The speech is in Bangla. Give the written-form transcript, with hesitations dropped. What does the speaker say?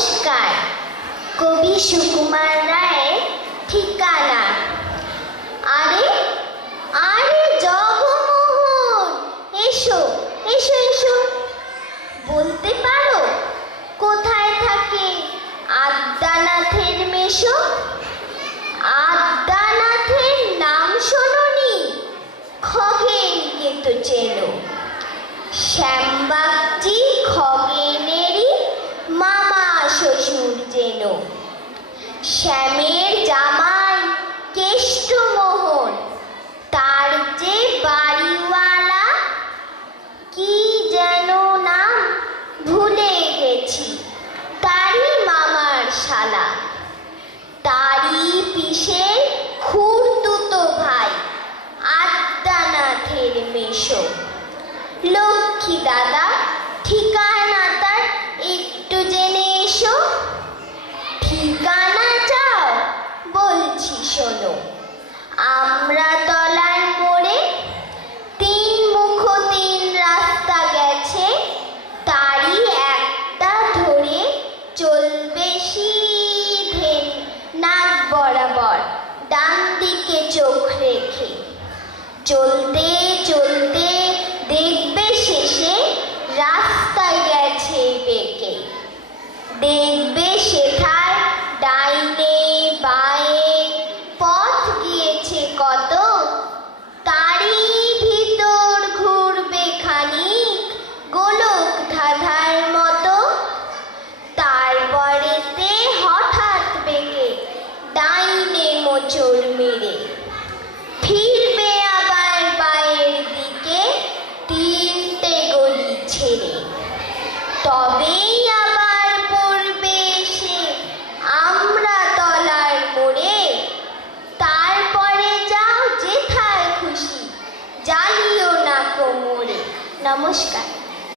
নমস্কার। কবি সুকুমার রায়ের ঠিকানা। আরে আরে জগমোহন, এসো এসো এসো। বলতে পারো কোথায় থাকে আদ্যানাথের মেশো? আদ্যানাথের নাম শোনোনি? খগেনকে তো চেনো। শ্যামবাগচি খগেনেরই মামা শ্বশুর যেন। শ্যামের জামাই কেষ্টমোহন, তার যে বাড়িওয়ালা কি যেন নাম ভুলে গেছি, তারই মামার শালা। তারই পিসের খুড়তুতো ভাই আদ্যানাথের মেশো। লক্ষ্মী দাদা, ঠিকানা তার একটু জেনে এসো। ঠিকানা চাও? বলছি শোনো। আমরা তলার মোড়ে, 3 মুখ 3 রাস্তা গেছে, তারই একটা ধরে চলবে সিধে নাক বরাবর, ডান দিকে চোখ রেখে। চলতে চলতে দেখবে শেষে রাস্তা গেছে বেঁকে। দেখবে সেথায় ডাইনে বাঁয়ে পথ গিয়েছে কত, তারই ভিতর ঘুরবে খানিক গোলক ধাঁধার মতো। তারপরেতে হঠাৎ বেঁকে ডাইনে মোচড় মেরে ফিরবে আবার বাঁয়ের দিকে 3টে গলি ছেড়ে। তবেই আবার পড়বে এসে আমরা তলার মোড়ে। তারপরে যাও যেথায় খুশি, জ্বালিও না কোমরে। নমস্কার।